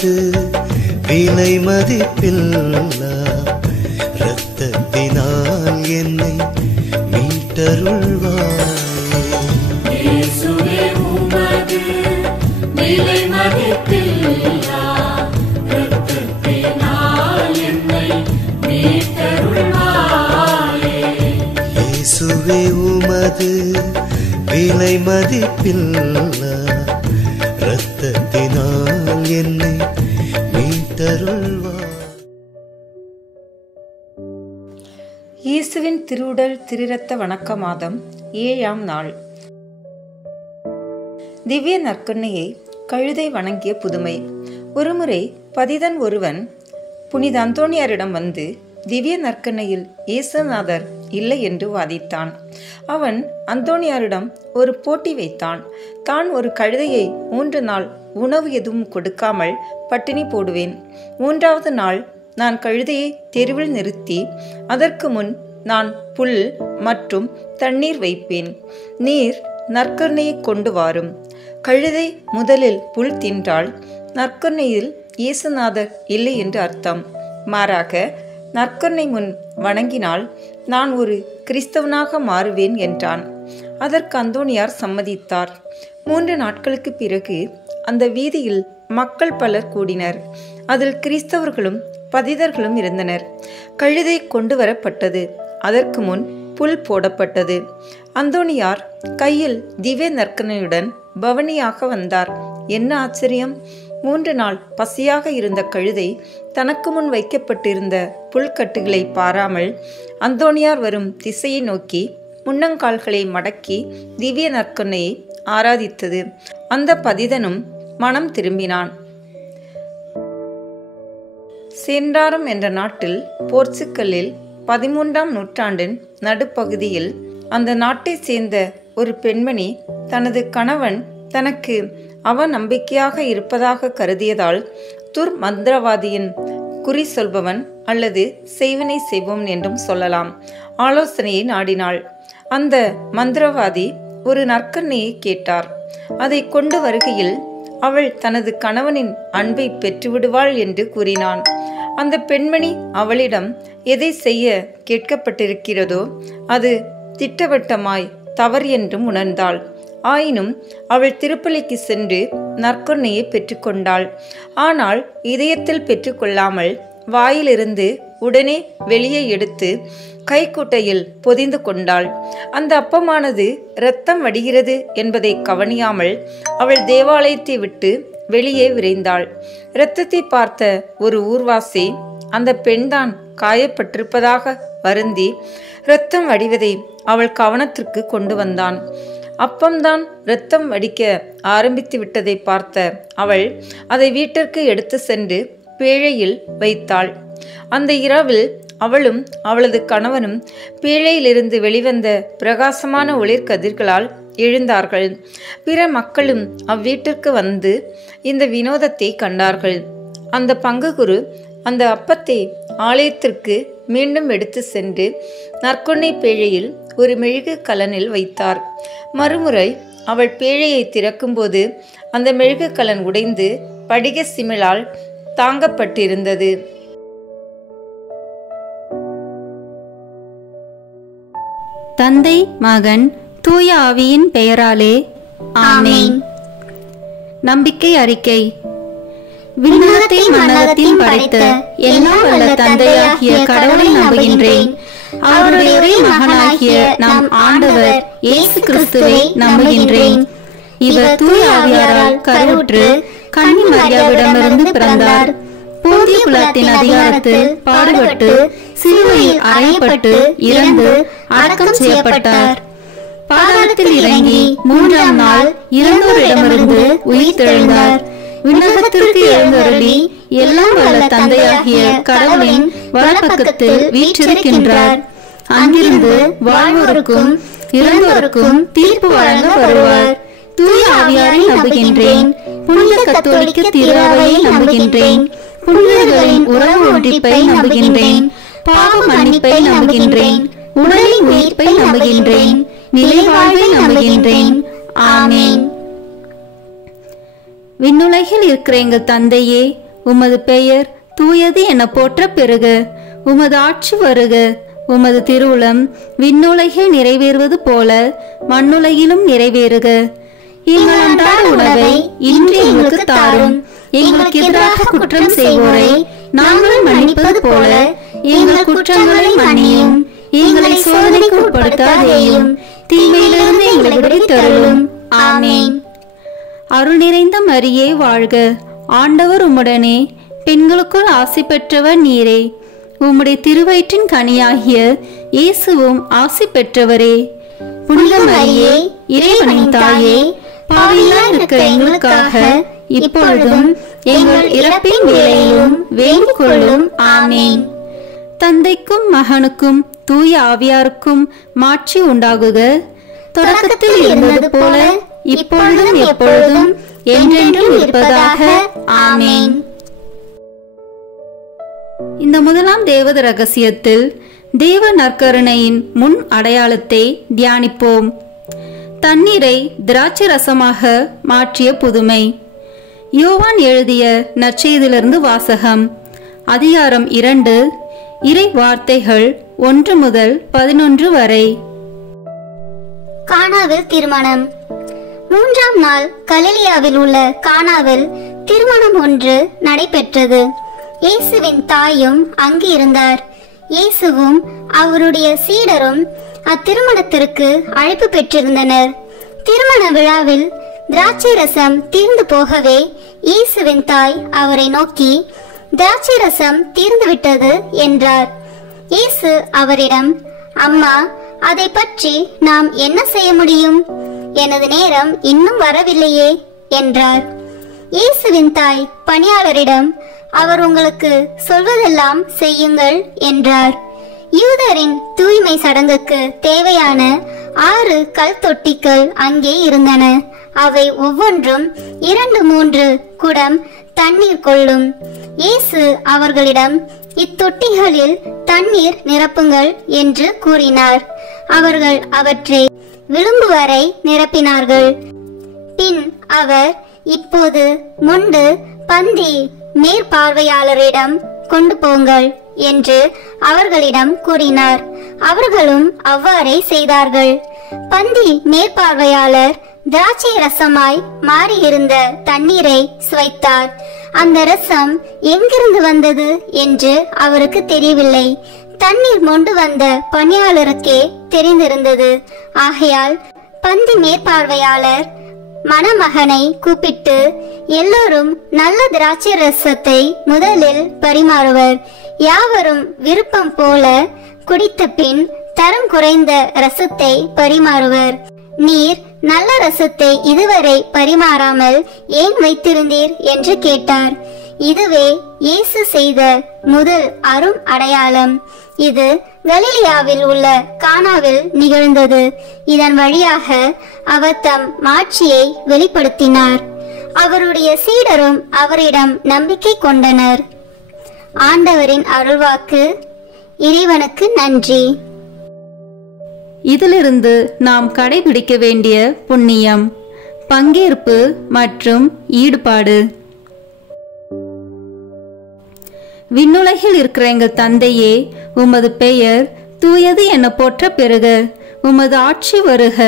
உமது விலை மதிப்பில்லா இரத்தத்தினால் என்னை மீட்டருள்வாய். இயேசுவே உமது விலை மதிப்பில்லா இரத்தத்தினால் என்னை மீட்டருள்வாயே. இயேசுவே உமது விலை மதிப்பில்லா இரத்தத்தினால் என்னை மீட்டருள்வாய். இயேசுவின் திருவுடல் திருரத்த வணக்க மாதம் 7ஆம் நாள். திவ்ய நற்கருணையை கழுதை வணங்கிய புதுமை. ஒருமுறை பதிதன் ஒருவன் புனித அந்தோணியாரிடம் வந்து திவ்ய நற்கருணையில் இயேசுநாதர் இல்லை என்று வாதித்தான். அவன் அந்தோணியாரிடம் ஒரு போட்டி வைத்தான். தான் ஒரு கழுதையை 3 நாள் உணவு எதுவும் கொடுக்காமல் பட்டினி போடுவேன். 3வது நாள் நான் கழுதையை தெருவில் நிறுத்தி அதற்கு முன் நான் புல் மற்றும் தண்ணீர் வைப்பேன். நீர் நற்கருணையை கொண்டு வாரும். கழுதை முதலில் புல் தின்றால் நற்கருணையில் இயேசுநாதர் இல்லை என்று அர்த்தம். மாறாக நற்கருணை முன் வணங்கினால் நான் ஒரு கிறிஸ்தவனாக மாறுவேன் என்றான். அதற்கு அந்தோணியார் சம்மதித்தார். 3 நாட்களுக்கு பிறகு அந்த வீதியில் மக்கள் பலர் கூடினர். அதில் கிறிஸ்தவர்களும் பதிதர்களும் இருந்தனர். கழுதை கொண்டு வரப்பட்டது. அதற்கு முன் புல் போடப்பட்டது. அந்தோணியார் கையில் திவ்ய நற்கருணையுடன் பவனியாக வந்தார். என்ன ஆச்சரியம்! 3 நாள் பசியாக இருந்த கழுதை தனக்கு முன் வைக்கப்பட்டிருந்த புல்கட்டுகளை பாராமல் அந்தோணியார் வரும் திசையை நோக்கி முன்னங்கால்களை மடக்கி திவ்ய நற்கருணையை ஆராதித்தது. அந்த பதிதனும் மனம் திரும்பினான். சென்றாரம் என்ற நாட்டில் போர்ச்சுகலில் 13ஆம் நூற்றாண்டின் நடுப்பகுதியில் அந்த நாட்டை சேர்ந்த ஒரு பெண்மணி தனது கணவன் தனக்கு அவநம்பிக்கையாக இருப்பதாக கருதியதால் துர்மந்திரவாதியின் குறி சொல்பவன் அல்லது செய்வினை செய்வோம் என்றும் சொல்லலாம் ஆலோசனையை நாடினாள். அந்த மந்திரவாதி ஒரு நற்கருணையை கேட்டார். அதை கொண்டு வருகையில் அவள் தனது கணவனின் அன்பை பெற்றுவிடுவாள் என்று கூறினான். அந்த பெண்மணி அவளிடம் எதை செய்ய கேட்கப்பட்டிருக்கிறதோ அது திட்டவட்டமாய் தவறு என்றும் உணர்ந்தாள். ஆயினும் அவள் திருப்பலிக்கு சென்று நற்கருணையை பெற்றுக்கொண்டாள். ஆனால் இதயத்தில் பெற்றுக்கொள்ளாமல் வாயிலிருந்து உடனே வெளியே எடுத்து கைக்குட்டையில் பொதிந்து கொண்டாள். அந்த அப்பமானது இரத்தம் வடிகிறது என்பதை கவனியாமல் அவள் தேவாலயத்தை விட்டு வெளியே விரைந்தாள். இரத்தத்தை பார்த்த ஒரு ஊர்வாசி அந்த பெண்தான் காயப்பட்டிருப்பதாக வருந்தி இரத்தம் வடிவதை அவள் கவனத்திற்கு கொண்டு வந்தான். அப்பம்தான் இரத்தம் வடிக்க ஆரம்பித்து விட்டதை பார்த்த அவள் அதை வீட்டிற்கு எடுத்து சென்று பேழையில் வைத்தாள். அந்த இரவில் அவளும் அவளது கணவனும் பேழையிலிருந்து வெளிவந்த பிரகாசமான ஒளிர்கதிர்களால் எழுந்தார்கள். பிற மக்களும் அவ்வீட்டிற்கு வந்து இந்த வினோதத்தை கண்டார்கள். அந்த பங்குகுரு அந்த அப்பத்தை ஆலயத்திற்கு மீண்டும் எடுத்து சென்று நற்கருணை பேழையில் ஒரு மெழுகு கலனில் வைத்தார். மறுமுறை அவள் பேழையை திறக்கும்போது அந்த மெழுகு கலன் உடைந்து படிக சிமிழால் தாங்கப்பட்டிருந்தது. தந்தை மகன் தூய ஆவியின் பெயராலே ஆமென். நம்பிக்கை அறிக்கை. விண்ணகத்தை மண்ணகத்தில் படைத்த எல்லாம் வல்ல தந்தையாகிய கடவுளை நம்புகின்றேன். அவருடைய ஒரே மகனாகிய நம் ஆண்டவர் இயேசு கிறிஸ்துவை நம்புகின்றேன். இவர் தூய ஆவியாரால் கருவுற்று கன்னி மரியாவிடமிருந்து பிறந்தார். போதிய குலத்தின் அதிகாரத்தில் பாடுபட்டு சிலுவையில் அறையப்பட்டு இறந்து அடக்கம் செய்யப்பட்டார். பாதாளத்தில் இறங்கி 3ஆம் நாள் இறந்தோரிடமிருந்து உயிர் தெழுந்தார். விண்ணகத்திற்கு எழுந்தருளி எல்லாம் வல்ல தந்தையாகிய கடவுளின் வலப்பக்கத்தில் வீற்றிருக்கின்றார். அங்கிருந்து வாழ்வோருக்கும் இறந்தோருக்கும் தீர்ப்பு வழங்க வருவார். தூய ஆவியாரை நம்புகின்றேன். புனித கத்தோலிக்க திருஅவையை நம்புகின்றேன். புனிதர்களின் உறவு ஒன்றிப்பை நம்புகின்றேன். பாவ மன்னிப்பை நம்புகின்றேன். உடலின் உயிர்ப்பை நம்புகின்றேன். நிலை வாழ்வை நம்புகின்றேன். ஆமென். விண்ணுலகில் இருக்கிற எங்கள் தந்தையே, உமது பெயர் தூயது என போற்ற பெறுக. உமது ஆட்சி வருக. உமது திருவுளம் விண்ணுலகில் நிறைவேறுவது போல மண்ணுலகிலும் நிறைவேறுக. எங்கள் அன்றாட உணவை இன்று எங்களுக்கு தாரும். எங்களுக்கு எதிராக குற்றம் செய்வோரை நாங்கள் மன்னிப்பது போல எங்கள் குற்றங்களை மன்னியும். எங்களை சோதனைக்கு உட்படுத்தாதேயும், தீமையிலிருந்து எங்களை விடுவித்தருளும். ஆமென். அருள் நிறைந்த மரியே வாழ்க. ஆண்டவர் உம்முடனே, பெண்களுக்குள் ஆசி பெற்றவர் நீரே. உம்முடைய திருவயிற்றின் கனியாகிய இயேசுவும் ஆசி பெற்றவரே. புனித மரியே, இறைவனின் தாயே, பாவிகளாய் இருக்கிற எங்களுக்காக இப்பொழுதும் எங்கள் இறப்பின் வேளையிலும் வேண்டிக் கொள்ளும். ஆமென். தந்தைக்கும் மகனுக்கும் தூய ஆவியாருக்கும் மாட்சி உண்டாகுக. தொடக்கத்தில் இருந்தது போல இப்பொழுதும் எப்பொழுதும் என்றென்றும் இருப்பதாக. ஆமென். இந்த முதலாம் தேவத ரகசியத்தில் தேவ நற்கருணையின் முன் அடையாளத்தை தியானிப்போம். தண்ணீரை திராட்சை ரசமாக மாற்றிய புதுமை. யோவான் எழுதிய நற்செய்தியிலிருந்து வாசகம். அதிகாரம் 2, இறை வார்த்தைகள் 1 முதல் 11 வரை. கானாவில் திருமணம். 3ஆம் நாள் கலிலியாவில் உள்ள கானாவில் திருமணம் ஒன்று நடைபெற்றது. இயேசுவின் தாயும் அங்கு இருந்தார். இயேசுவும் அவருடைய சீடரும் அத்திருமணத்திற்கு அழைப்பு பெற்றிருந்தனர். திருமண விழாவில் திராட்சை ரசம் தீர்ந்து போகவே இயேசுவின் தாய் அவரை நோக்கி, திராட்சை ரசம் தீர்ந்துவிட்டது என்றார். இயேசு அவரிடம், அம்மா, அதை பற்றி நாம் என்ன செய்ய முடியும்? எனது நேரம் இன்னும் வரவில்லையே என்றார். இயேசுவின் தாய் பணியாளரிடம், அவர் உங்களுக்கு சொல்வதெல்லாம் செய்யுங்கள் என்றார். யூதரின் தூய்மை சடங்குக்கு தேவையான 6 கல் தொட்டிகள் அங்கே இருந்தன. அவை ஒவ்வொன்றும் 2-3 குடம் தண்ணீர் கொள்ளும். இயேசு அவர்களிடம், இத்தொட்டிகளில் தண்ணீர் நிரப்புங்கள் என்று கூறினார். அவர்கள் அவற்றை விளிம்பு வரை நிரப்பினார்கள். பின் அவர், இப்போது மொண்டு பந்தி மேற்பார்வையாளரிடம் கொண்டு போங்கள் என்று அவர்களிடம் கூறினார். அவர்களும் அவ்வாறே செய்தார்கள். பந்தி மேற்பார்வையாளர் திராட்சை ரசமாய் மாறியிருந்த தண்ணீரை சுவைத்தார். அந்த ரசம் எங்கிருந்து வந்தது என்று அவருக்கு தெரியவில்லை. தண்ணீர் மொண்டு வந்த பணியாளருக்கே தெரிந்திருந்தது. ஆகையால் பந்தி மேற்பார்வையாளர் மணமகனை கூப்பிட்டு, எல்லோரும் நல்ல திராட்சை ரசத்தை முதலில் பரிமாறுவர். யாவரும் விருப்பம் போல குடித்த பின் தரம் குறைந்த ரசத்தை பரிமாறுவர். நீர் நல்ல ரசத்தை இதுவரை பரிமாறாமல் ஏன் வைத்திருந்தீர் என்று கேட்டார். இதுவே இயேசு செய்த முதல் அரும் அடையாளம். இது கலிலியாவில் உள்ள கானாவில் நிகழ்ந்தது. இதன் வழியாக அவர் தம் மாட்சியை வெளிப்படுத்தினார். அவருடைய சீடரும் அவரிடம் நம்பிக்கை கொண்டனர். ஆண்டவரின் அருள்வாக்கு. இறைவனுக்கு நன்றி. இதிலிருந்து நாம் கடைபிடிக்க வேண்டிய புண்ணியம், பங்கேற்பு மற்றும் ஈடுபாடு. விண்ணுலகில் இருக்கிற எங்கள் தந்தையே, உமது பெயர் தூயது என போற்ற பெறுக. உமது ஆட்சி வருக.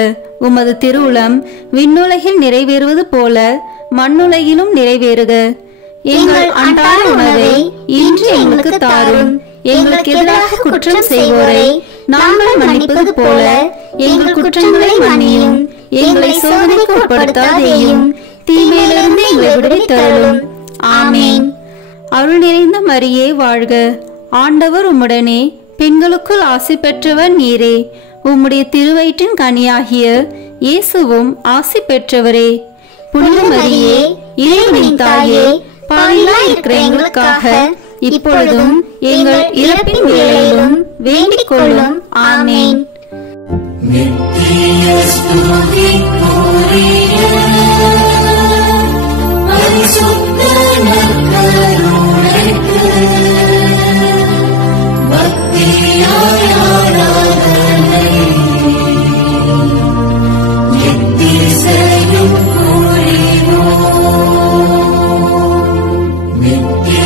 உமது திருவுளம் விண்ணுலகில் நிறைவேறுவது போல மண்ணுலகிலும் நிறைவேறுக. எங்கள் அன்றாட உணவை இன்று எங்களுக்கு தாரும். எங்களுக்கு எதிராக குற்றம் செய்வோரை நாங்கள் மன்னிப்பது போல எங்கள் குற்றங்களை மன்னியும். எங்களை சோதனைக்கு உட்படுத்தாதேயும், தீமையிலிருந்து எங்களை விடுவித்தருளும். ஆமென். அருள் நிறைந்த மரியே வாழ்க. ஆண்டவர் உம்முடனே, பெண்களுக்குள் ஆசி பெற்றவர் நீரே. உம்முடைய திருவயிற்றின் கனியாகிய இயேசுவும் ஆசி பெற்றவரே. புனித மரியே, இறைவனின் தாயே, பாவிகளாய் இருக்கிற எங்களுக்காக இப்பொழுதும் எங்கள் இறப்பின் வேளையிலும் வேண்டிக் கொள்ளும். ஆமென். நித்திய ஸ்துதிக்குரிய பரிசுத்த நற்கருணைக்கு பக்தியாய் ஆராதனை எத்திசையும் புரிவோம். நித்திய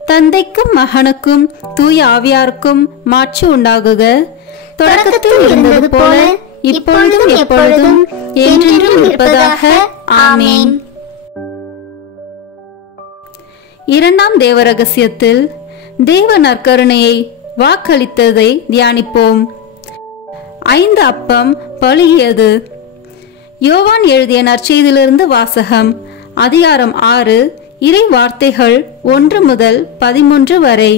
தந்தைக்கும் மகனுக்கும் தூய ஆவியாருக்கும் மாட்சி உண்டாகுக. தொடக்கத்தில் இருந்தது போல இப்பொழுதும் எப்பொழுதும் என்றென்றும் இருப்பதாக. ஆமேன். இரண்டாம் தேவ ரகசியத்தில் தேவ நற்கருணையை வாக்களித்ததை தியானிப்போம். 5 அப்பம் பழுகியது. யோவான் எழுதிய நற்செய்தியிலிருந்து வாசகம். அதிகாரம் 6, இறை வார்த்தைகள் 1 முதல் 13 வரை.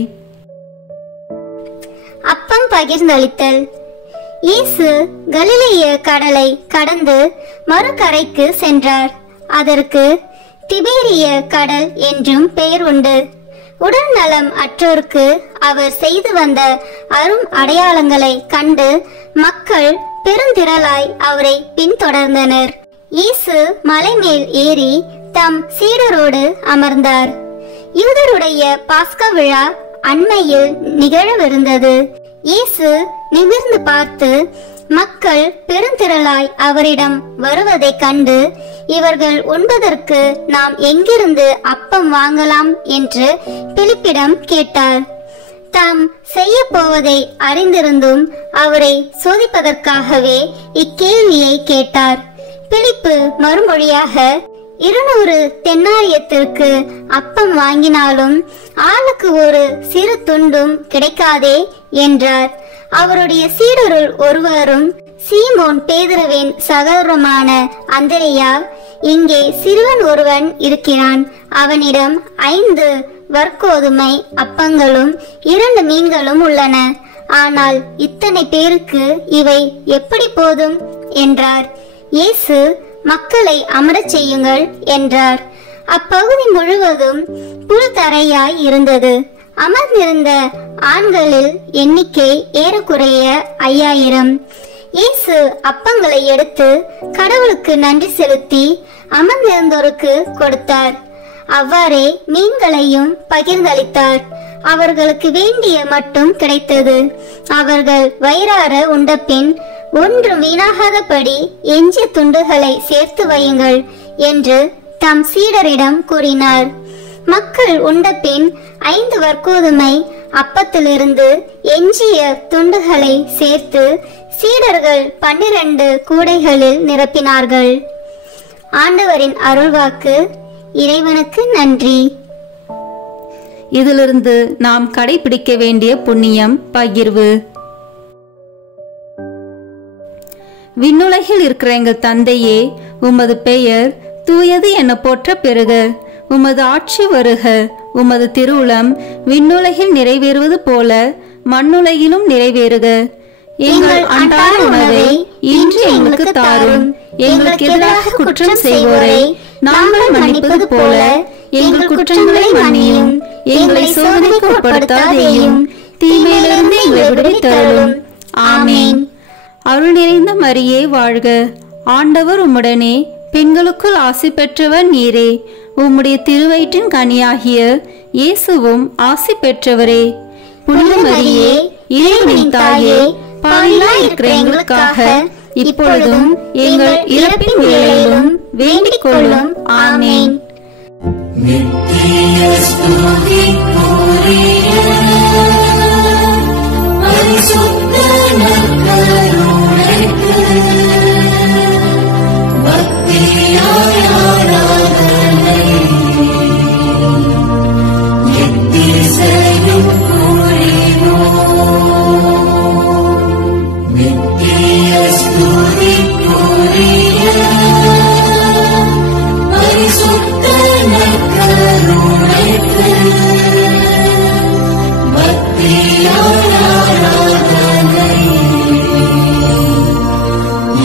அப்பம் பகிர்ந்தளித்தல். இயேசு கலிலேய கடலை கடந்து மறுகரைக்கு சென்றார். அதற்கு திபேரிய கடல் என்றும் பெயர் உண்டு. உடல் நலம் அற்றோருக்கு அவர் செய்து வந்த அரும் அடையாளங்களை கண்டு மக்கள் பெருந்திரளாய் அவரை பின்தொடர்ந்தனர். இயேசு மலை மேல் ஏறி தம் சீடரோடு அமர்ந்தார். யூதருடைய பாஸ்கா விழா அண்மையில் நிகழவிருந்தது. இயேசு நிமிர்ந்து பார்த்து மக்கள் பெருந்திரளாய் அவரிடம் வருவதைக் கண்டு, இவர்கள் உண்பதற்கு நாம் எங்கிருந்து அப்பம் வாங்கலாம் என்று பிலிப்பிடம் கேட்டார். தாம் செய்ய போவதை அறிந்திருந்தும் அவரை சோதிப்பதற்காகவே இக்கேள்வியை கேட்டார். பிலிப்பு மறுமொழியாக, 200 தென்னாரியத்திற்கு அப்பம் வாங்கினாலும் ஆளுக்கு ஒரு சிறு துண்டும் கிடைக்காதே என்றார். அவருடைய சீடருள் ஒருவரும் சீமோன் பேதுருவின் சகோதரமான அந்திரேயா, இங்கே சிறுவன் ஒருவன் இருக்கிறான், அவனிடம் 5 வற்கோதுமை அப்பங்களும் 2 மீன்களும் உள்ளன, ஆனால் இத்தனை பேருக்கு இவை எப்படி போதும் என்றார். இயேசு மக்களை அமரச் செய்யுங்கள் என்றார். அப்பகுதி முழுவதும் புல் தரையாய் இருந்தது. அமர்ந்திருந்த ஆண்களில் எண்ணிக்கை ஏறக்குறைய 5000. இயேசு அப்பங்களை எடுத்து கடவுளுக்கு நன்றி செலுத்தி அமர்ந்திருந்தோருக்கு கொடுத்தார். அவ்வாறே மீன்களையும் பகிர்ந்தளித்தார். அவர்களுக்கு வேண்டிய மட்டும் கிடைத்தது. அவர்கள் வயிறார உண்டபின், ஒன்றும் வீணாகாதபடி எஞ்சிய துண்டுகளை சேர்த்து வையுங்கள் என்று தம் சீடரிடம் கூறினார். மக்கள் உண்டபின் 5 வற்கோதுமை அப்பத்திலிருந்து எஞ்சிய துண்டுகளை சேர்த்து சீடர்கள் 12 கூடைகளில் நிரப்பினார்கள். ஆண்டவரின் அருள்வாக்கு. இறைவனுக்கு நன்றி. இதிலிருந்து நாம் கடைபிடிக்க வேண்டிய புண்ணியம் பகிர்வு. விண்ணுலகில் இருக்கிற எங்கள் தந்தையே, உமது பெயர் தூயது என போற்ற பெறுக. உமது ஆட்சி வருக. உமது திருவுளம் விண்ணுலகில் நிறைவேறுவது போல மண்ணுலகிலும் நிறைவேறுக. எங்கள் அன்றாட உணவை இன்று எங்களுக்கு தாரும். எங்களுக்கு எதிராக குற்றம் செய்வோரை நாங்கள் மன்னிப்பது போல எங்கள் குற்றங்களை மன்னியும். எங்களை சோதனைக்கு உட்படுத்தாதேயும், தீமையிலிருந்து எங்களை விடுவித்தருளும். ஆமேன். அருள் நிறைந்த மரியே வாழ்க. ஆண்டவர் உம்முடனே, பெண்களுக்குள் ஆசி பெற்றவர் நீரே. உம்முடைய திருவயிற்றின் கனியாகிய இயேசுவும் ஆசி பெற்றவரே. புனித மரியே, இறைவனின் தாயே, பாவிகளாய் இருக்கிற எங்களுக்காக இப்பொழுதும் எங்கள் இறப்பின் வேளையிலும் வேண்டிக் கொள்ளும். ஆமேன். நித்திய ஸ்துதிக்குரிய பரிசுத்த நற்கருணைக்கு பக்தியாய் ஆராதனை எத்திசையும் புரிவோம். நித்திய ஸ்துதிக்குரிய பரிசுத்த நற்கருணைக்கு பக்தியாய் ஆராதனை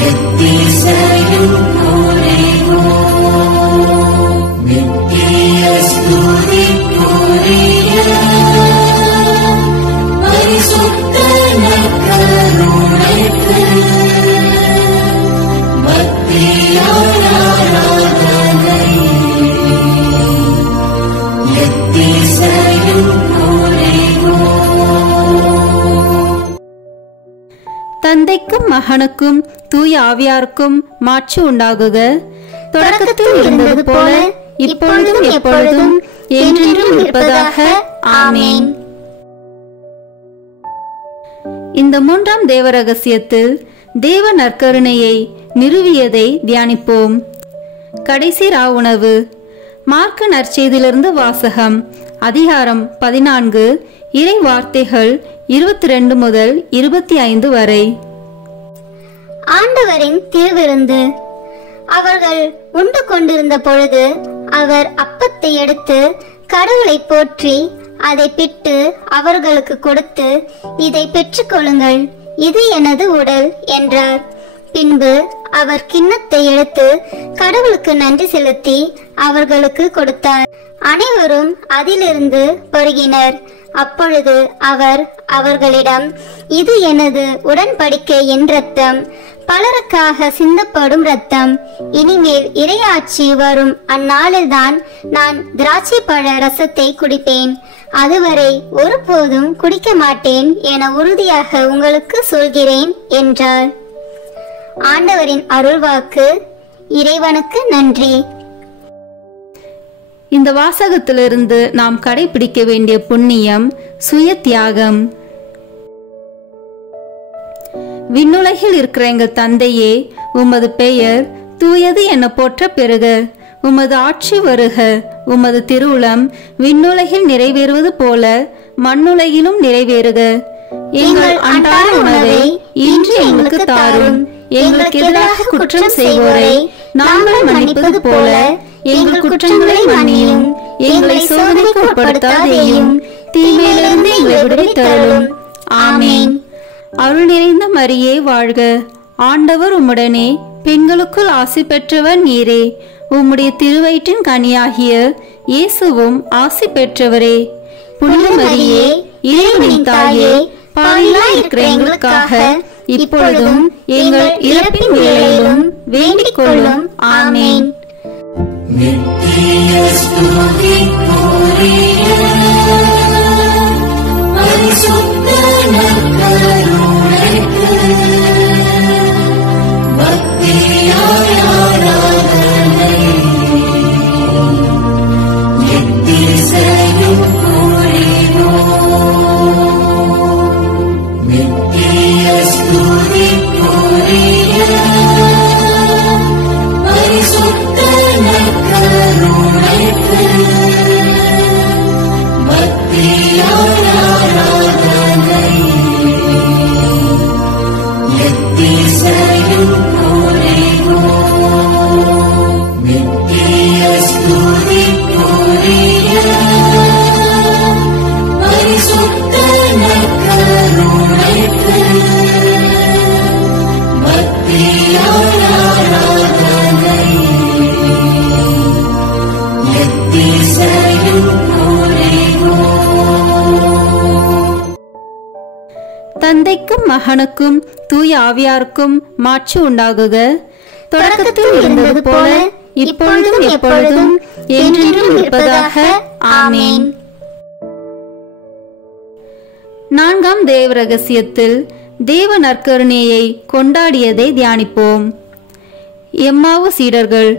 எத்திசையும் புரிவோம். நித்திய ஸ்துதிக்குரிய பரிசுத்த நற்கருணைக்கு பக்தியாய் ஆராதனை எத்திசையும் புரிவோம். தந்தைக்கும் மகனுக்கும் தூய ஆவியாருக்கும் மாட்சி உண்டாகுக. தொடக்கத்தில் இருந்தது போல இப்பொழுதும் எப்பொழுதும் என்றென்றும் இருப்பதாக. ஆமென். இந்த மூன்றாம் தேவ ரகசியத்தில் தேவ நற்கருணையை நிறுவியதை தியானிப்போம். கடைசி உணவு. மார்க்கு நற்செய்தியிலிருந்து வாசகம். அதிகாரம் 14, இறை வார்த்தைகள் 22 முதல் 25 வரை. ஆண்டவரின் திருவிருந்து. அவர்கள் உண்டு கொண்டிருந்த பொழுது அவர் அப்பத்தை எடுத்து கடவுளை போற்றி அதை பிட்டு அவர்களுக்கு கொடுத்து, இதை பெற்றுக்கொள்ளுங்கள், இது எனது உடல் என்றார். பின்பு அவர் கிண்ணத்தை எடுத்து கடவுளுக்கு நன்றி செலுத்தி அவர்களுக்கு கொடுத்தார். அனைவரும் அதிலிருந்து பருகினர். அப்பொழுது அவர் அவர்களிடம், இது எனது உடன்படிக்கையின் இரத்தம், பலருக்காக சிந்தப்படும் இரத்தம். இனிமேல் இறையாட்சி வரும் அந்நாளில்தான் நான் திராட்சை பழ ரசத்தை குடிப்பேன். அதுவரை ஒருபோதும் குடிக்க மாட்டேன் என உறுதியாக உங்களுக்கு சொல்கிறேன் என்றார். ஆண்டவரின் அருள்வாக்கு. இறைவனுக்கு நன்றி. இந்த வாசகத்திலிருந்து நாம் கடைபிடிக்க வேண்டிய புண்ணியம் சுய தியாகம். விண்ணுலகில் இருக்கிற எங்கள் தந்தையே, உமது பெயர் தூயது என போற்ற பெறுக. உமது ஆட்சி வருக. உமது திருவுளம் விண்ணுலகில் நிறைவேறுவது போல மண்ணுலகிலும் நிறைவேறுக. எங்கள் அன்றாட உணவை இன்று எங்களுக்கு தாரும். எங்களுக்கு எதிராக குற்றம் செய்வோரை நாங்கள் மன்னிப்பது போல எங்கள் குற்றங்களை மன்னியும். எங்களை சோதனைக்கு உட்படுத்தாதேயும், தீமையிலிருந்து எங்களை விடுவித்தருளும். ஆமேன். அருள் நிறைந்த மரியே வாழ்க. ஆண்டவர் உம்முடனே, பெண்களுக்குள் ஆசி பெற்றவர் நீரே. உம்முடைய திருவயிற்றின் கனியாகிய இயேசுவும் ஆசி பெற்றவரே. புனித மரியே, இறைவனின் தாயே, பாவிகளாய் இருக்கிற எங்களுக்காக இப்பொழுதும் எங்கள் இறப்பின் வேளையிலும் வேண்டிக் கொள்ளும். ஆமேன். நித்திய ஸ்துதிக்குரிய பரிசுத்த நற்கருணைக்கு பக்தியாய் ஆராதனை எத்திசையும் புரிவோம். நித்திய ஸ்துதிக்குரிய பரிசுத்த நற்கருணைக்கு பக்தியாய் ஆராதனை எத்திசையும் புரிவோம். நித்திய ஸ்துதிக்குரிய பரிசுத்த நற்கருணைக்கு பக்தியாய் ஆராதனை எத்திசையும் புரிவோம். தந்தைக்கும் மகனுக்கும் தூய ஆவியாருக்கும் மாட்சி உண்டாகுக. தொடக்கத்தில் இருந்தது போல இப்பொழுதும் எப்பொழுதும் என்றென்றும் இருப்பதாக. ஆமேன். நான்காம் தேவ ரகசியத்தில் தேவ நற்கருணையை கொண்டாடியதை தியானிப்போம். எம்மாவு சீடர்கள்.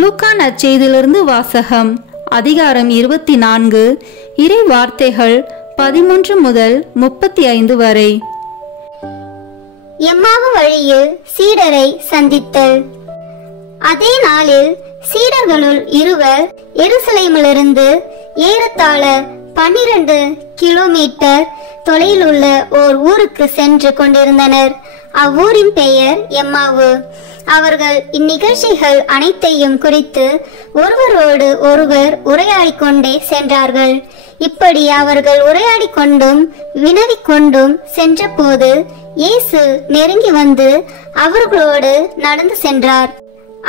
லூக்கா நற்செய்தியிலிருந்து வாசகம். அதிகாரம் 24, இறை வார்த்தைகள் 13 முதல் 35 வரை. எம்மாவு வழியில் சீடரை சந்தித்தல். அதே நாளில் சீடர்களுள் இருவர் எருசலேமிலிருந்து ஏறத்தாழ 12 கிலோமீட்டர் தொலைவில் உள்ள ஓர் ஊருக்கு சென்று கொண்டிருந்தனர். அவ்வூரின் பெயர் எம்மாவு. அவர்கள் இந்நிகழ்ச்சிகள் அனைத்தையும் குறித்து ஒருவரோடு ஒருவர் உரையாடிக் கொண்டே சென்றார்கள். இப்படி அவர்கள் உரையாடிக் கொண்டும் வினவிக் கொண்டும் சென்ற போது இயேசு நெருங்கி வந்து அவர்களோடு நடந்து சென்றார்.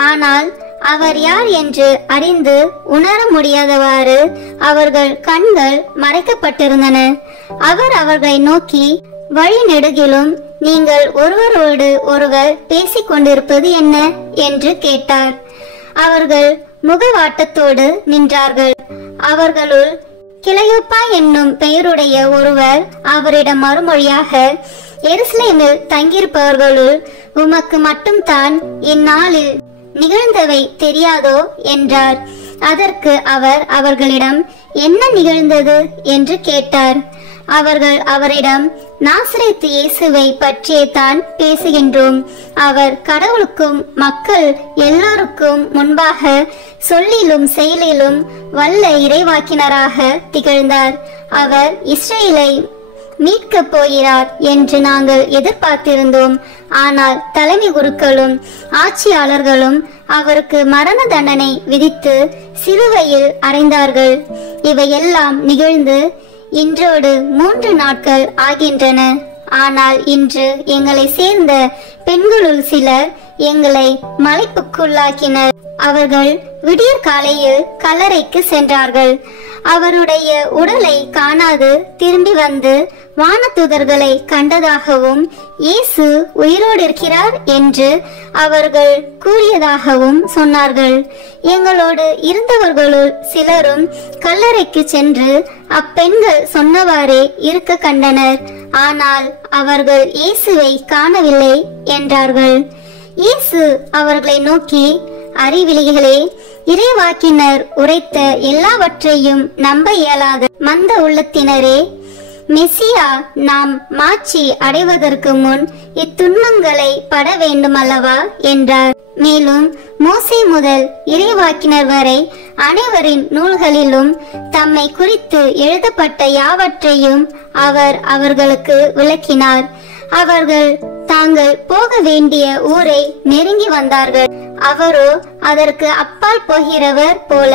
ஆனால் அவர் யார் என்று அறிந்து உணர முடியாதவாறு அவர்கள் கண்கள் மறைக்கப்பட்டிருந்தன. அவர் அவர்களை நோக்கி, வழி நெடுகிலும் நீங்கள் ஒருவரோடு ஒருவர் பேசிக் கொண்டிருப்பது என்ன என்று கேட்டார். அவர்கள் முகவாட்டத்தோடு நின்றார்கள். அவர்களுள் கிளையோப்பா என்னும் பெயருடைய ஒருவர் அவரிடம் மறுமொழியாக, எருசலேமில் தங்கியிருப்பவர்களுள் உமக்கு மட்டும்தான் இந்நாளில் நிகழ்ந்தவை தெரியாதோ என்றார். அதற்கு அவர் அவர்களிடம், என்ன நிகழ்ந்தது என்று கேட்டார். அவர்கள் அவரிடம், நாசரேத்து இயேசுவை பற்றியே தான் பேசுகின்றோம். அவர் கடவுளுக்கும் மக்கள் எல்லோருக்கும் முன்பாக சொல்லிலும் செயலிலும் வல்ல இறைவாக்கினராக திகழ்ந்தார். அவர் இஸ்ரேலை மீட்கப் போகிறார் என்று நாங்கள் எதிர்பார்த்திருந்தோம். ஆனால் தலைமை குருக்களும் ஆட்சியாளர்களும் அவருக்கு மரண தண்டனை விதித்து சிலுவையில் அறைந்தார்கள். இவையெல்லாம் நிகழ்ந்து இன்றோடு 3 நாட்கள் ஆகின்றன. ஆனால் இன்று எங்களை சேர்ந்த பெண்களுள் சிலர் எங்களை மலைப்புக்குள்ளாக்கினர். அவர்கள் விடியற் காலையில் கல்லறைக்கு சென்றார்கள். அவருடைய உடலை காணாது திரும்பி வந்து வானதூதர்களை கண்டதாகவும் இயேசு உயிரோடு இருக்கிறார் என்று அவர்கள் கூறியதாகவும் சொன்னார்கள். எங்களோடு இருந்தவர்களுள் சிலரும் கல்லறைக்கு சென்று அப்பெண்கள் சொன்னவாறே இருக்க கண்டனர். ஆனால் அவர்கள் இயேசுவை காணவில்லை என்றார்கள். இயேசு அவர்களை நோக்கி, அறிவிலிகளே, இறைவாக்கினர் உரைத்த எல்லாவற்றையும் நம்ப இயலாத மந்த உள்ளத்தினரே, மெசியா நாம் மாட்சி அடைவதற்கு முன் இத்துன்பங்களை பட வேண்டுமல்லவா என்றார். மேலும் மோசே முதல் இறைவாக்கினர் வரை அனைவரின் நூல்களிலும் தம்மை குறித்து எழுதப்பட்ட யாவற்றையும் அவர் அவர்களுக்கு விளக்கினார். அவர்கள் தாங்கள் போக வேண்டிய ஊரை நெருங்கி வந்தார்கள். அவரோ அதற்கு அப்பால் போகிறவர் போல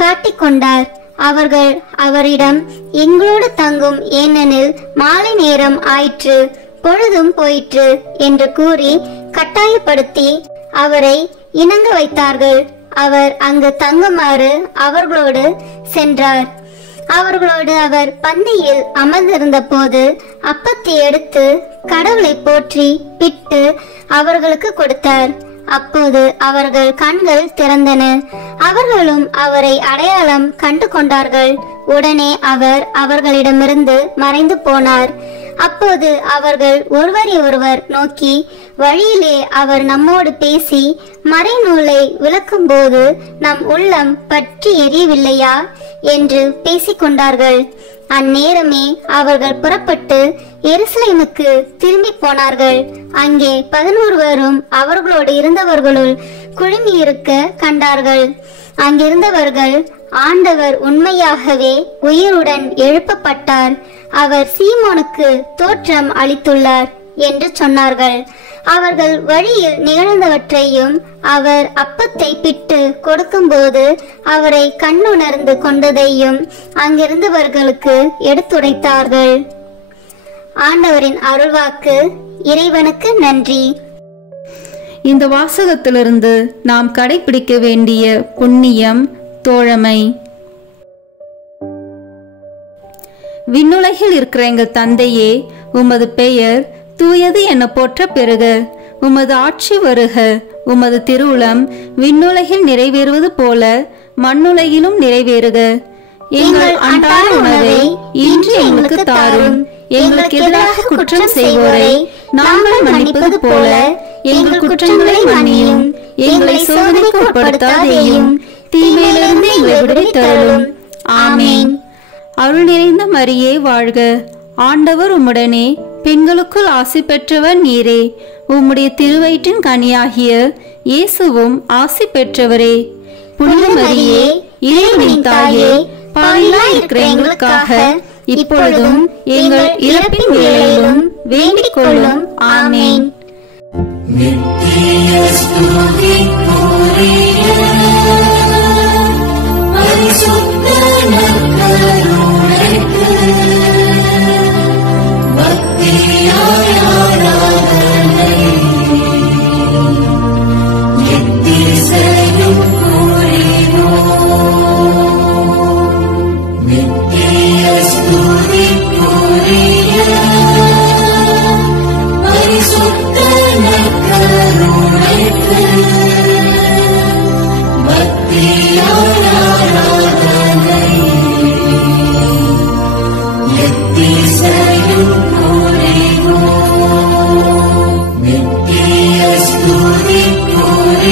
காட்டிக்கொண்டார். அவர்கள் அவரிடம், எங்களோடு தங்கும், ஏனெனில் மாலை நேரம் ஆயிற்று, பொழுதும் போயிற்று என்று கூறி கட்டாயப்படுத்தி அவரை இணங்க வைத்தார்கள். அவர் அங்கு தங்குமாறு அவர்களோடு சென்றார். அவர்களோடு அவர் பந்தியில் அமர்ந்திருந்த போது அப்பத்தை எடுத்து கடவுளை போற்றி பிட்டு அவர்களுக்கு கொடுத்தார். அப்போது அவர்கள் கண்கள் திறந்தன. அவர்களும் அவரை அடையாளம் கண்டு கொண்டார்கள். உடனே அவர் அவர்களிடமிருந்து மறைந்து போனார். அப்போது அவர்கள் ஒருவரை ஒருவர் நோக்கி, வழியிலே அவர் நம்மோடு பேசி மறைநூலை விளக்கும் போது நம் உள்ளம் பற்றி எரியவில்லையா என்று பேசிக்கொண்டார்கள். அந்நேரமே அவர்கள் புறப்பட்டு எருசலேமுக்கு திரும்பி போனார்கள். அங்கே 11 அவர்களோடு இருந்தவர்களுள் குழுமி இருக்க கண்டார்கள். அங்கிருந்தவர்கள், ஆண்டவர் உண்மையாகவே உயிருடன் எழுப்பப்பட்டார், அவர் சீமோனுக்கு தோற்றம் அளித்துள்ளார் என்று சொன்னார்கள். அவர்கள் வழியில் நிகழ்ந்தவற்றையும் அவர் அப்பத்தை பிட்டு கொடுக்கும்போது அவரை கண்ணுணர்ந்து கொண்டதையும் அங்கிருந்தவர்களுக்கு எடுத்துரைத்தார்கள். ஆண்டவரின் அருள்வாக்கு. இறைவனுக்கு நன்றி. இந்த வாசகத்திலிருந்து நாம் கடைபிடிக்க வேண்டிய புண்ணியம் தோழமை. விண்ணுலகில் இருக்கிற எங்கள் தந்தையே, உமது பெயர் தூயது என போற்ற பெறுக. உமது ஆட்சி வருக. உமது திருவுளம் விண்ணுலகில் நிறைவேறுவது போல மண்ணுலகிலும் நிறைவேறுக. எங்கள் அன்றாட உணவை இன்று எங்களுக்கு தாரும். எங்களுக்கு எதிராக குற்றம் செய்வோரை நாங்கள் மன்னிப்பது போல எங்கள் குற்றங்களை மன்னியும். எங்களை சோதனைக்கு உட்படுத்தாதேயும், தீமையிலிருந்து எங்களை விடுவித்தருளும். ஆமேன். அருள் நிறைந்த மரியே வாழ்க. ஆண்டவர் உம்முடனே, பெண்களுக்குள் ஆசி பெற்றவர் நீரே. உம்முடைய திருவயிற்றின் கனியாகிய இயேசுவும் ஆசி பெற்றவரே. புனித மரியே, இறைவனின் தாயே, பாவிகளாய் இருக்கிற எங்களுக்காக இப்பொழுதும் எங்கள் இறப்பின் வேளையிலும் வேண்டிக் கொள்ளும். ஆமேன். நித்திய ஸ்துதிக்குரிய பரிசுத்த நற்கருணைக்கு பக்தியாய் ஆராதனை எத்திசையும் புரிவோம். நித்திய ஸ்துதிக்குரிய பரிசுத்த நற்கருணைக்கு பக்தியாய் ஆராதனை எத்திசையும் புரிவோம். நித்திய ஸ்துதிக்குரிய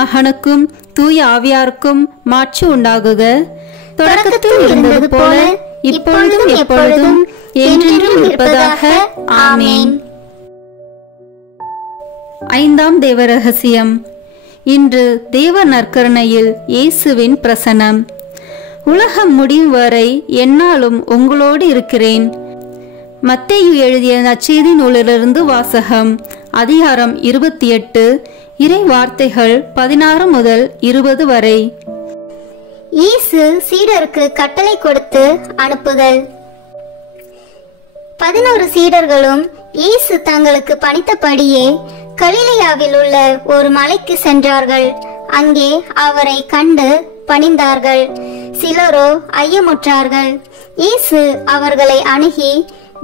மகனுக்கும் தூய ஆவியாருக்கும் மாட்சி உண்டாகுக. தொடக்கத்தில் இருந்தது போல இப்பொழுதும் எப்பொழுதும் என்றென்றும் இருப்பதாக. ஆமேன். ஐந்தாம் தேவ ரகசியம். இன்று தேவ நற்கருணையில் இயேசுவின் பிரசனம். உலகம் முடியும் வரை எந்நாளும் உங்களோடு இருக்கிறேன். மத்தேயு எழுதிய நற்செய்தி நூலிலிருந்து வாசகம். அதிகாரம் 28, இறை வார்த்தைகள் 16 முதல் 20 வரை. இயேசு சீடருக்கு கட்டளை கொடுத்து அனுப்புதல். 11 சீடர்களும் இயேசு தங்களுக்கு பணித்தபடியே கலிலேயாவில் உள்ள ஒரு மலைக்கு சென்றார்கள். அங்கே அவரை கண்டு பணிந்தார்கள். சிலரோ ஐயமுற்றார்கள். இயேசு அவர்களை அணுகி,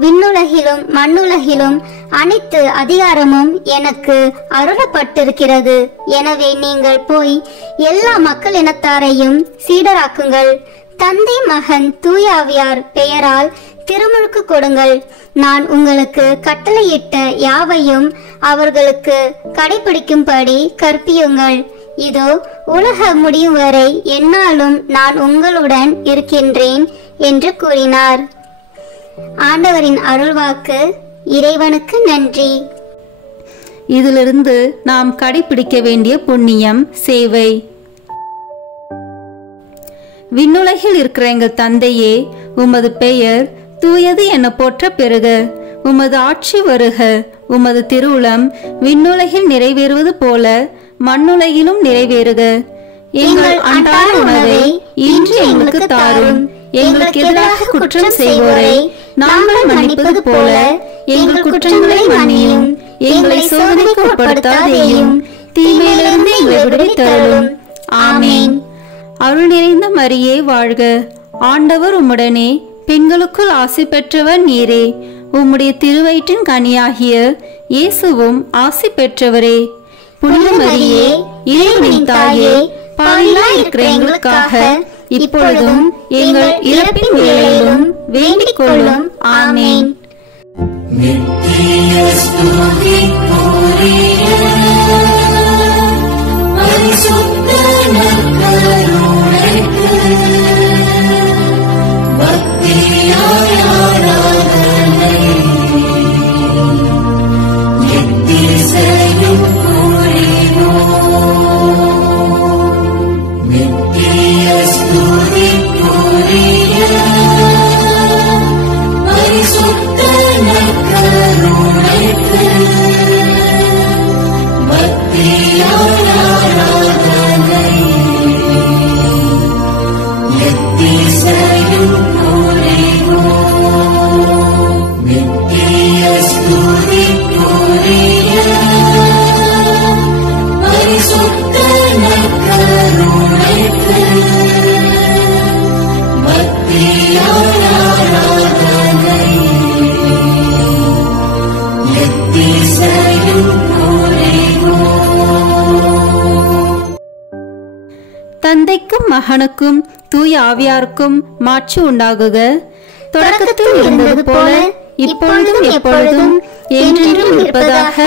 விண்ணுலகிலும் மண்ணுலகிலும் அனைத்து அதிகாரமும் எனக்கு அருளப்பட்டிருக்கிறது. எனவே நீங்கள் போய் எல்லா மக்கள் இனத்தாரையும் சீடராக்குங்கள். தந்தை, மகன், தூய ஆவியார் பெயரால் திருமுழுக்கு கொடுங்கள். நான் உங்களுக்கு கட்டளையிட்ட யாவையும் அவர்களுக்கு கடைபிடிக்கும்படி கற்பியுங்கள். இதோ, உலக முடியும் வரை எந்நாளும் நான் உங்களுடன் இருக்கின்றேன் என்று கூறினார். ஆண்டவரின் அருள்வாக்கு. இறைவனுக்கு நன்றி. இதிலிருந்து நாம் கடைபிடிக்க வேண்டிய புண்ணியம் சேவை. விண்ணுலகில் இருக்கிற எங்கள் தந்தையே, உமது பெயர் தூயது என போற்ற பெறுக. உமது ஆட்சி வருக. உமது திருவுளம் விண்ணுலகில் நிறைவேறுவது போல மண்ணுலகிலும் நிறைவேறுக. எங்கள் அன்றாட உணவை இன்று எங்களுக்கு தாரும். எங்களுக்கு எதிராக குற்றம் செய்வோரை நாங்கள் மன்னிப்பது போல எங்கள் குற்றங்களை மன்னியும். எங்களை சோதனைக்கு உட்படுத்தாதேயும், தீமையிலிருந்து எங்களை விடுவித்தருளும். ஆமேன். அருள் நிறைந்த மரியே வாழ்க. ஆண்டவர் உம்முடனே, பெண்களுக்குள் ஆசி பெற்றவர் நீரே. உம்முடைய திருவயிற்றின் கனியாகிய இயேசுவும் ஆசி பெற்றவரே. புனித மரியே, இறைவனின் தாயே, பாவிகளாய் இருக்கிற எங்களுக்காக இப்பொழுதும் எங்கள் இறப்பின் வேளையிலும் வேண்டிக் கொள்ளும். ஆமேன். நித்திய ஸ்துதிக்குரிய பரிசுத்த நற்கருணைக்கு பக்தியாய் ஆராதனை எத்திசையும் புரிவோம். நித்திய ஸ்துதிக்குரிய பரிசுத்த நற்கருணைக்கு பக்தியாய் ஆராதனை எத்திசையும் புரிவோம். நித்திய ஸ்துதிக்குரிய பரிசுத்த நற்கருணைக்கு பக்தியாய் ஆராதனை எத்திசையும் புரிவோம். தந்தைக்கும் மகனுக்கும் தூய ஆவியாருக்கும் மாட்சி உண்டாகுக. தொடக்கத்தில் இருந்தது போல இப்பொழுதும் எப்பொழுதும் என்றென்றும் இருப்பதாக.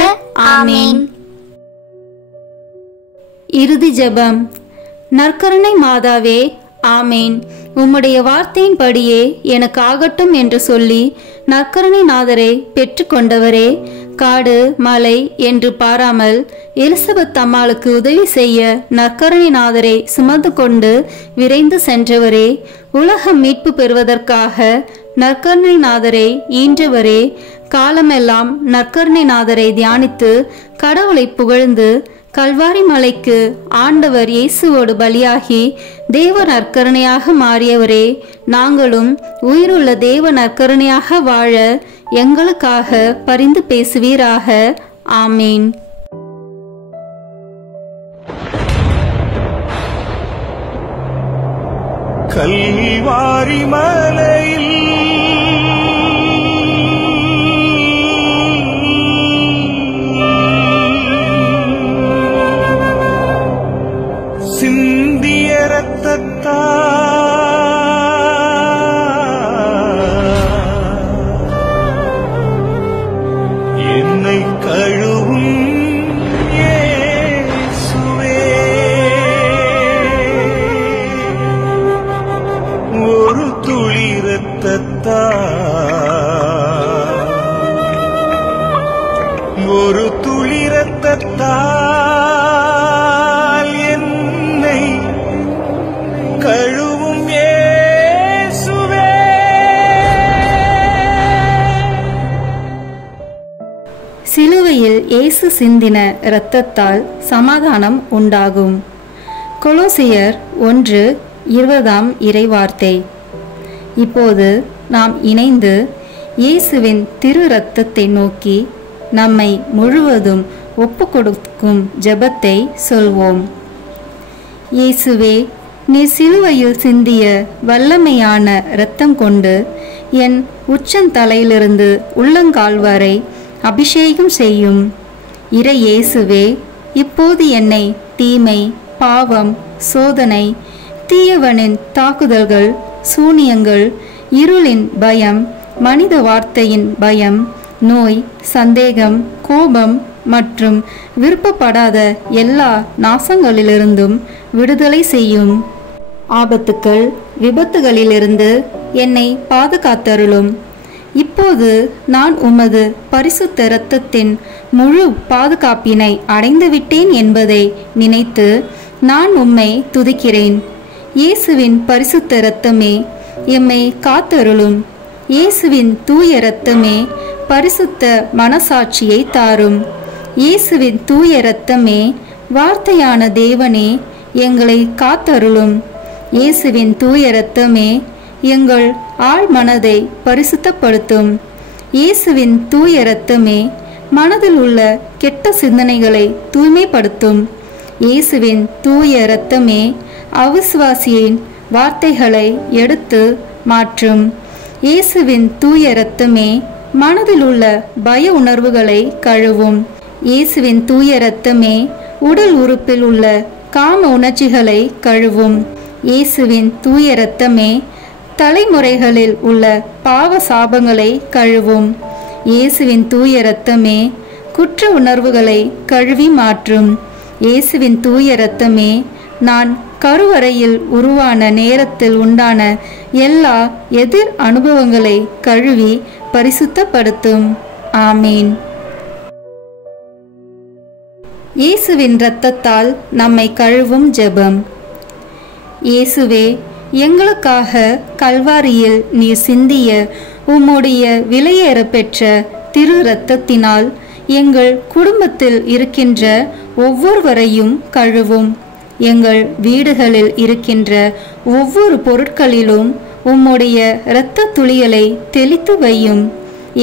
ஆமேன். இறுதி ஜெபம். நற்கருணை மாதாவே, ஆமேன். உம்முடைய வார்த்தையின்படியே எனக்கு ஆகட்டும் என்று சொல்லி நற்கருணை நாதரை பெற்றுக்கொண்டவரே, காடு மலை என்று பாராமல் எலிசபெத் அம்மாளுக்கு உதவி செய்ய நற்கருணை நாதரை சுமந்து கொண்டு விரைந்து சென்றவரே, உலகம் மீட்பு பெறுவதற்காக நற்கருணை நாதரை ஈன்றவரே, காலமெல்லாம் நற்கருணை நாதரை தியானித்து கடவுளை புகழ்ந்து கல்வாரி மலைக்கு ஆண்டவர் இயேசுவோடு பலியாகி தேவ நற்கருணையாக மாறியவரே, நாங்களும் உயிருள்ள தேவ நற்கருணையாக வாழ எங்களுக்காக பரிந்து பேசுவீராக. ஆமீன். கல்வாரி மலையில் சிந்திய ரத்தத்தால் என்னை கழுவும் இயேசுவே. ஒரு துளி இரத்தத்தால் என்னை கழுவும் இயேசுவே. சிலுவையில் இயேசு சிந்தின இரத்தத்தால் சமாதானம் உண்டாகும். கொலோசியர் 1:20 இறைவார்த்தை. இப்போது நாம் இணைந்து இயேசுவின் திரு இரத்தத்தை நோக்கி நம்மை முழுவதும் ஒப்புக்கொடுக்கும் ஜெபத்தை சொல்வோம். இயேசுவே, நீ சிலுவையில் சிந்திய வல்லமையான இரத்தம் கொண்டு என் உச்சந்தலையிலிருந்து உள்ளங்கால் வரை அபிஷேகம் செய்யும். இறை இயேசுவே, இப்போது என்னை தீமை, பாவம், சோதனை, தீயவனின் தாக்குதல்கள், சூனியங்கள், இருளின் பயம், மனித வார்த்தையின் பயம், நோய், சந்தேகம், கோபம் மற்றும் விருப்பப்படாத எல்லா நாசங்களிலிருந்தும் விடுதலை செய்யும். ஆபத்துக்கள், விபத்துகளிலிருந்து என்னை பாதுகாத்தருளும். இப்போது நான் உமது பரிசுத்த இரத்தத்தின் முழு பாதுகாப்பினை அடைந்துவிட்டேன் என்பதை நினைத்து நான் உம்மை துதிக்கிறேன். இயேசுவின் பரிசுத்த இரத்தமே எம்மை காத்தருளும். இயேசுவின் தூய இரத்தமே பரிசுத்த மனசாட்சியை தாரும். இயேசுவின் தூய இரத்தமே வார்த்தையான தேவனே எங்களை காத்தருளும். இயேசுவின் தூய இரத்தமே எங்கள் ஆழ் மனதை பரிசுத்தப்படுத்தும். இயேசுவின் தூய இரத்தமே மனதில் உள்ள கெட்ட சிந்தனைகளை தூய்மைப்படுத்தும். இயேசுவின் தூய இரத்தமே அவிசுவாசியின் வார்த்தைகளை எடுத்து மாற்றும். இயேசுவின் தூய இரத்தமே மனதில் உள்ள பய உணர்வுகளை கழுவும். இயேசுவின் தூய இரத்தமே உடல் உறுப்பில் உள்ள காம உணர்ச்சிகளை கழுவும். இயேசுவின் தூய இரத்தமே தலைமுறைகளில் உள்ள பாவ சாபங்களை கழுவும். இயேசுவின் தூய இரத்தமே குற்ற உணர்வுகளை கழுவி மாற்றும். இயேசுவின் தூய இரத்தமே நான் கருவறையில் உருவான நேரத்தில் உண்டான எல்லா எதிர் அனுபவங்களை கழுவி பரிசுத்தப்படுத்தும். ஆமீன். இயேசுவின் இரத்தத்தால் நம்மை கழுவும் ஜெபம். இயேசுவே, எங்களுக்காக கல்வாரியில் நீர் சிந்திய உம்முடைய விலையேற பெற்ற திரு இரத்தத்தினால் எங்கள் குடும்பத்தில் இருக்கின்ற ஒவ்வொருவரையும் கழுவும். எங்கள் வீடுகளில் இருக்கின்ற ஒவ்வொரு பொருட்களிலும் உம்முடைய இரத்த துளிகளை தெளித்து வையும்.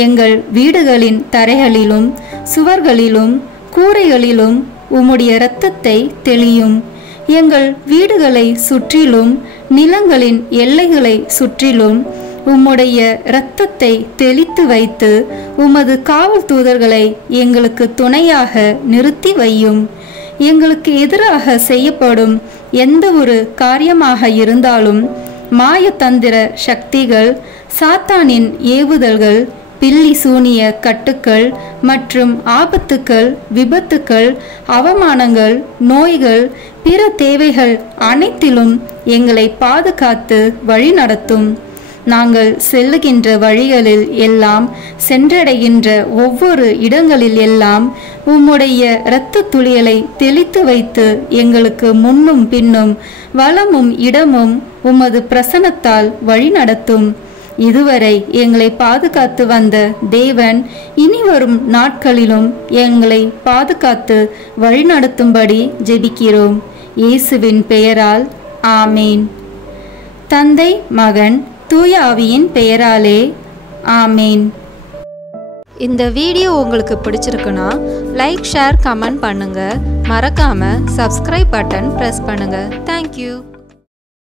எங்கள் வீடுகளின் தரைகளிலும் சுவர்களிலும் கூரைகளிலும் உம்முடைய இரத்தத்தை தெளியும். எங்கள் வீடுகளை சுற்றிலும் நிலங்களின் எல்லைகளை சுற்றிலும் உம்முடைய இரத்தத்தை தெளித்து வைத்து உமது காவல் தூதர்களை எங்களுக்கு துணையாக நிறுத்தி வையும். எங்களுக்கு எதிராக செய்யப்படும் எந்த ஒரு காரியமாக இருந்தாலும் மாயதந்திர சக்திகள், சாத்தானின் ஏவுதல்கள், பில்லி சூனிய கட்டுக்கள் மற்றும் ஆபத்துக்கள், விபத்துக்கள், அவமானங்கள், நோய்கள், பிற தேவைகள் அனைத்திலும் எங்களை பாதுகாத்து வழிநடத்தும். நாங்கள் செல்லுகின்ற வழிகளில் எல்லாம், சென்றடைகின்ற ஒவ்வொரு இடங்களில் எல்லாம் உம்முடைய இரத்த துளிகளை தெளித்து வைத்து எங்களுக்கு முன்னும் பின்னும் வலமும் இடமும் உமது பிரசன்னத்தால் வழிநடத்தும். இதுவரை எங்களை பாதுகாத்து வந்த தேவன் இனிவரும் நாட்களிலும் எங்களை பாதுகாத்து வழிநடத்தும்படி ஜெபிக்கிறோம். இயேசுவின் பெயரால் ஆமீன். தந்தை, மகன், தூய ஆவியின் பெயராலே ஆமீன். இந்த வீடியோ உங்களுக்கு பிடிச்சிருக்குன்னா லைக், ஷேர், கமெண்ட் பண்ணுங்க. மறக்காம சப்ஸ்கிரைப் பட்டன் பிரஸ் பண்ணுங்க. தேங்க்யூ.